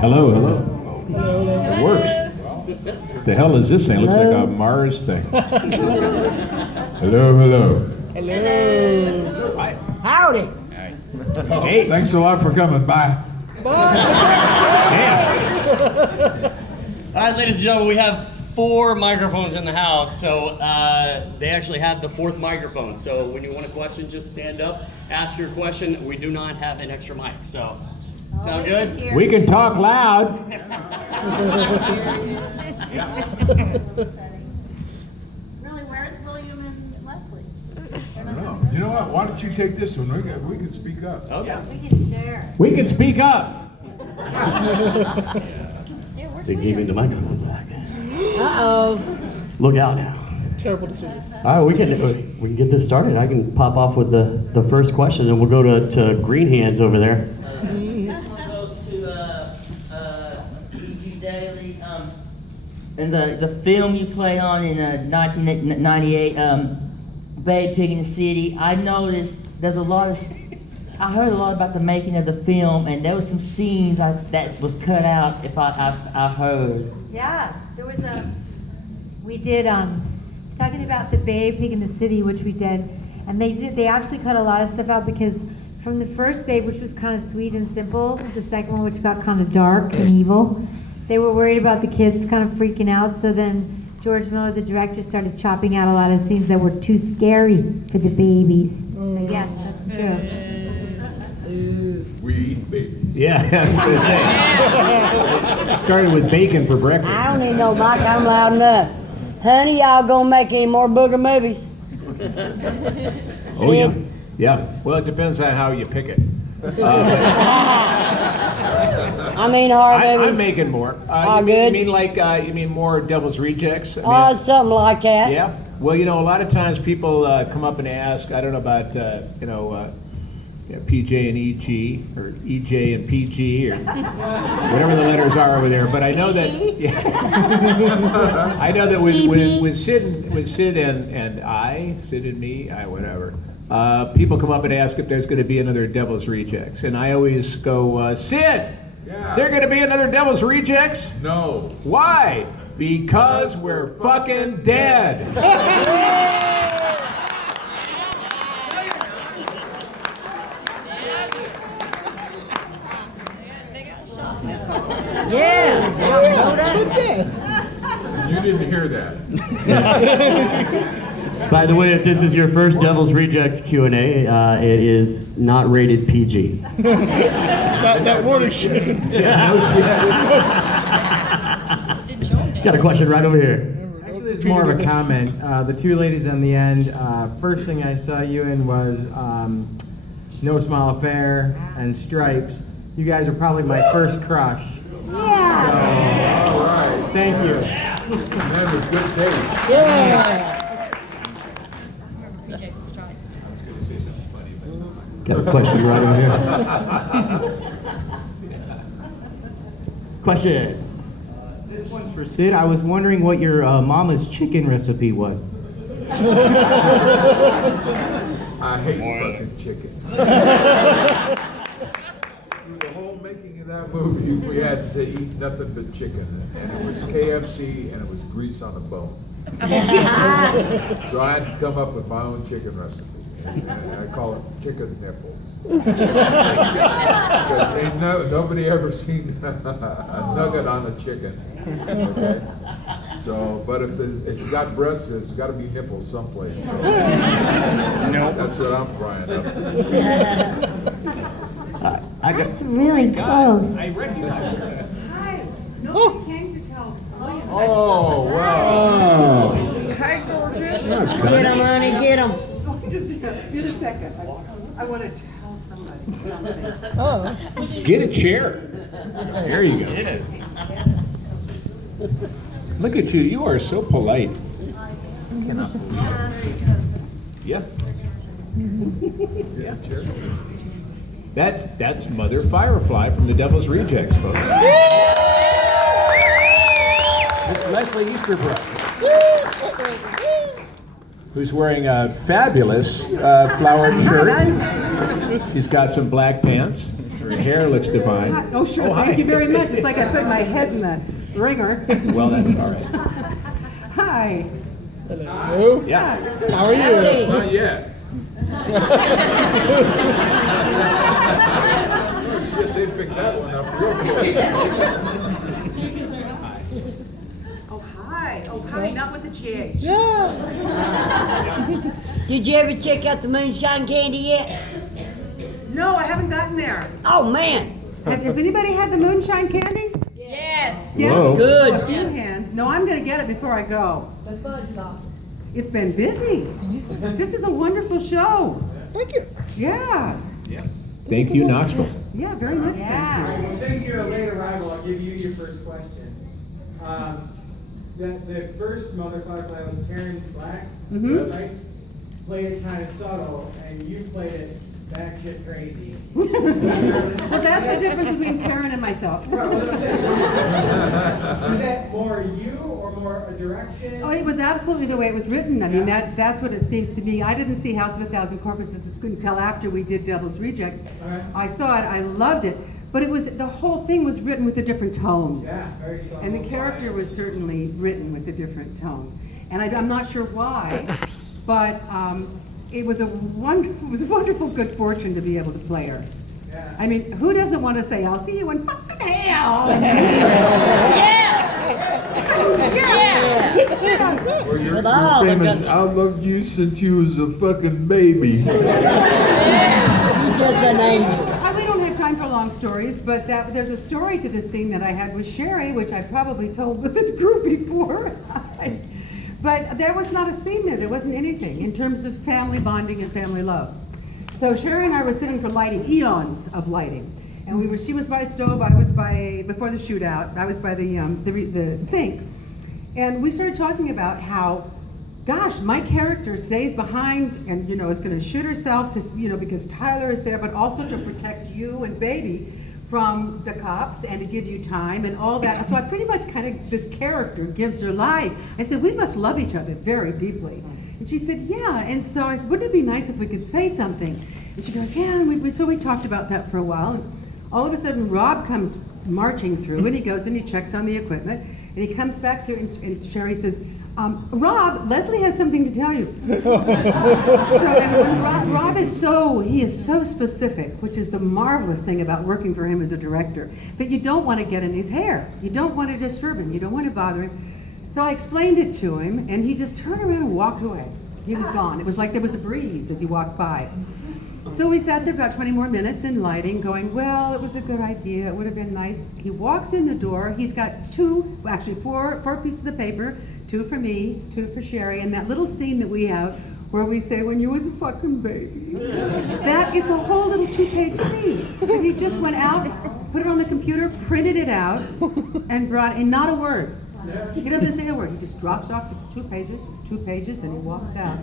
Hello, hello. It works. What the hell is this thing? It looks like a Mars thing. Hello, hello. Hello. Hi. Howdy. Hey. Thanks a lot for coming. Bye. All right, ladies and gentlemen, we have 4 microphones in the house, so they actually have the 4th microphone. So when you want a question, just stand up, ask your question. We do not have an extra mic, so sound good? We can talk loud. Really, where's William and Leslie? I don't know. You know what? Why don't you take this one? We can speak up. Okay. We can share. We can speak up. They gave me the microphone back. Uh-oh. Look out now. Terrible decision. All right, we can get this started. I can pop off with the first question, and we'll go to Green Hands over there. This one goes to E.G. Daily. And the film you play on in 1998, Babe Pig in the City, I noticed there's a lot of... I heard a lot about the making of the film, and there were some scenes that was cut out, if I heard. Yeah, there was we did, talking about the Babe Pig in the City, which we did, and they actually cut a lot of stuff out because from the first Babe, which was kind of sweet and simple, to the second one, which got kind of dark and evil, they were worried about the kids kind of freaking out, so then George Miller, the director, started chopping out a lot of scenes that were too scary for the babies. So yes, that's true. We eat babies. Yeah, I was going to say. It started with bacon for breakfast. I don't need no mic, I'm loud enough. Honey, y'all gonna make any more booger movies? Oh, yeah. Yeah. Well, it depends on how you pick it. I mean horror movies. I'm making more. Oh, you good. mean more Devil's Rejects? I mean, Oh, something like that. yeah. Well, a lot of times people come up and ask, I don't know about, PJ and EG, or EJ and PG, or whatever the letters are over there. But I know that, I know that with Sid and Sid and me, whatever. People come up and ask if there's going to be another Devil's Rejects, and I always go, Sid, Yeah. is there going to be another Devil's Rejects? No. Why? Because we're fucking dead. Yeah. You didn't hear that. By the way, if this is your first Devil's Rejects Q&A, it is not rated PG. That water shit. Got a question right over here. Actually, it's more of a comment. The 2 ladies on the end, first thing I saw you in was No Smile Affair and Stripes. You guys are probably my first crush. All right. Thank you. Man with good taste. Yeah. Got a question right over here. Question. This one's for Sid. I was wondering what your mama's chicken recipe was. I hate fucking chicken. Through the whole making of that movie, we had to eat nothing but chicken. And it was KFC and it was grease on the bone. So I had to come up with my own chicken recipe. And I call it chicken nipples. Because nobody ever seen a nugget on a chicken. Okay? So, but if it's got breasts, it's got to be nipples someplace. So that's what I'm frying up. That's really close. I recognize her. Hi. Nobody came to tell William. Oh, wow. Hi, gorgeous. Get him, honey, get him. Just a second. I want to tell somebody something. Oh. Get a chair. There you go. Look at you. You are so polite. Yeah. Yeah. That's Mother Firefly from the Devil's Rejects, folks. It's Leslie Easterbrook. who's wearing a fabulous flowered shirt. She's got some black pants. Her hair looks divine. Oh, sure, thank you very much. It's like I put my head in the ringer. Well, that's all right. Hi. Hello. Yeah. How are you? Not yet. Oh, shit, they picked that one up real quick. Oh, hi. Oh, hi, not with the GH. Yeah. Did you ever check out the moonshine candy yet? No, I haven't gotten there. Oh, man. Has anybody had the moonshine candy? Yes. Yeah? Whoa. Good. A few hands. No, I'm gonna get it before I go. It's been busy. This is a wonderful show. Thank you. Yeah. Thank you, Knoxville. Yeah, very much thank Yeah. you. Well, since you're a late arrival, I'll give you your first question. The first motherfucker play was Karen Black, Mhm. right? Played it kind of subtle, and you played it batshit crazy. Well, that's the difference between Karen and myself. Right, what I'm saying. Is that more you or more a direction? Oh, it was absolutely the way it was written. I mean, that's what it seems to me. I didn't see House of a Thousand Corpses until after we did Devil's Rejects. Alright. I saw it, I loved it, but it was, the whole thing was written with a different tone. Yeah, very subtle. And the character was certainly written with a different tone. And I'm not sure why, but it was a wonderful good fortune to be able to play her. Yeah. I mean, who doesn't want to say, I'll see you in fucking hell? Or your all the famous, guns. I loved you since you was a fucking baby. You just an angel. We don't have time for long stories, but there's a story to this scene that I had with Sherry, which I probably told with this group before. But there was not a scene there. There wasn't anything in terms of family bonding and family love. So Sherry and I were sitting for lighting, eons of lighting. And she was by a stove, I was by, before the shootout, I was by the sink. And we started talking about how, gosh, my character stays behind and, is gonna shoot herself to, because Tyler is there, but also to protect you and baby from the cops and to give you time and all that. So I pretty much this character gives her life. I said, we must love each other very deeply. And she said, yeah. And so I said, wouldn't it be nice if we could say something? And she goes, yeah. And so we talked about that for a while. And all of a sudden, Rob comes marching through and he goes and he checks on the equipment. And he comes back through and Sherry says, Rob, Leslie has something to tell you. Rob is so specific, which is the marvelous thing about working for him as a director, that you don't want to get in his hair. You don't want to disturb him. You don't want to bother him. So I explained it to him, and he just turned around and walked away. He was gone. It was like there was a breeze as he walked by. So we sat there about 20 more minutes in lighting, going, well, it was a good idea. It would have been nice. He walks in the door. He's got four pieces of paper, 2 for me, 2 for Sherry, and that little scene that we have where we say, when you was a fucking baby. It's a whole little 2-page scene. And he just went out, put it on the computer, printed it out, and brought in not a word. He doesn't say a word. He just drops off the 2 pages, and he walks out.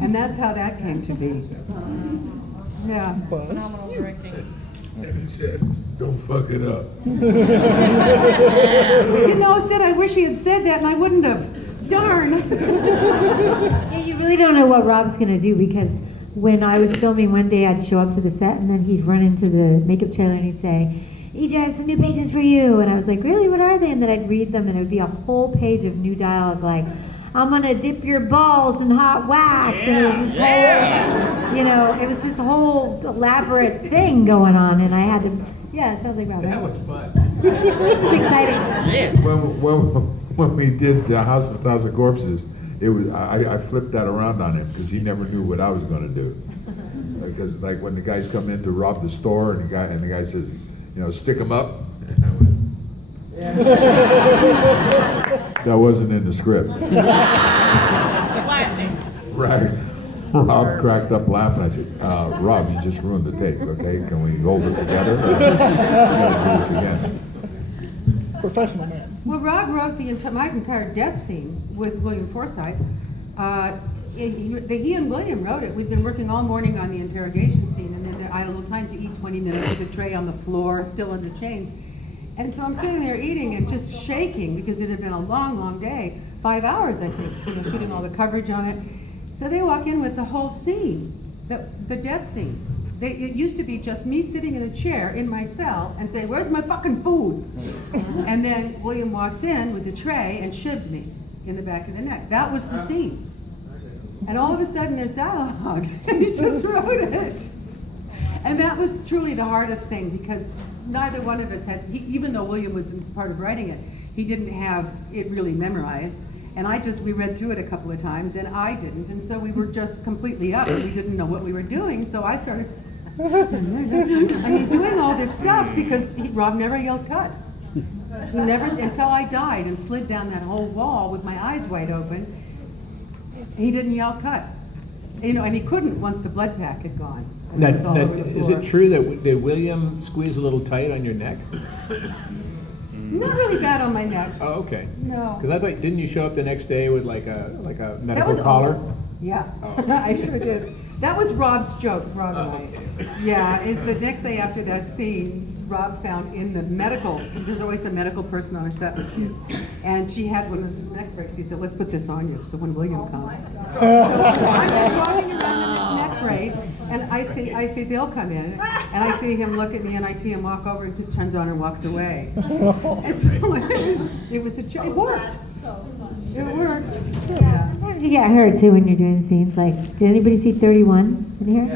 And that's how that came to be. Yeah. Phenomenal directing. And he said, don't fuck it up. Sid, I wish he had said that, and I wouldn't have. Darn. Yeah, you really don't know what Rob's gonna do, because when I was filming one day, I'd show up to the set and then he'd run into the makeup trailer and he'd say, EJ, I have some new pages for you. And I was like, really, what are they? And then I'd read them and it would be a whole page of new dialogue like, I'm gonna dip your balls in hot wax. And it was this whole, it was this whole elaborate thing going on, and I had to, it sounds like Rob. That was fun. It was exciting. When we did House of a Thousand Corpses, it was I flipped that around on him because he never knew what I was going to do. Because like when the guys come in to rob the store and the guy says, stick them up. And I went, that wasn't in the script. Classic. Right. Rob cracked up laughing. I said, Rob, you just ruined the take, okay? Can we hold it together? We gotta do this again. Professional man. Well, Rob wrote my entire death scene with William Forsythe. He and William wrote it. We'd been working all morning on the interrogation scene, and then I had a little time to eat 20 minutes with a tray on the floor, still in the chains. And so I'm sitting there eating and just shaking because it had been a long, long day. 5 hours, I think, shooting all the coverage on it. So they walk in with the whole scene, the death scene. It used to be just me sitting in a chair in my cell and say, "Where's my fucking food?" And then William walks in with a tray and shivs me in the back of the neck. That was the scene. And all of a sudden there's dialogue, and he just wrote it. And that was truly the hardest thing, because neither one of us had, even though William was part of writing it, he didn't have it really memorized. And we read through it a couple of times, and I didn't. And so we were just completely up, and we didn't know what we were doing. So I started, doing all this stuff, because Rob never yelled cut. He never, until I died and slid down that whole wall with my eyes wide open, he didn't yell cut. And he couldn't once the blood pack had gone. And it was all over the Is floor. it true that William squeezed a little tight on your neck? Not really bad on my neck. Oh, okay. No. Because I thought, didn't you show up the next day with like a That medical was collar? Yeah, Oh. I sure did. That was Rob's joke, Rob and I. Yeah, is the next day after that scene, Rob found in the medical, there's always a medical person on a set with you, and she had one of those neck braces. She said, "Let's put this on you, so when William comes." So I'm just walking around in this neck brace, and I see Bill come in, and I see him look at me, and I see him walk over and just turns on and walks away. And so it was a joke. It worked. It worked. Yeah. Sometimes you get hurt too when you're doing scenes. Like, did anybody see 31 in here?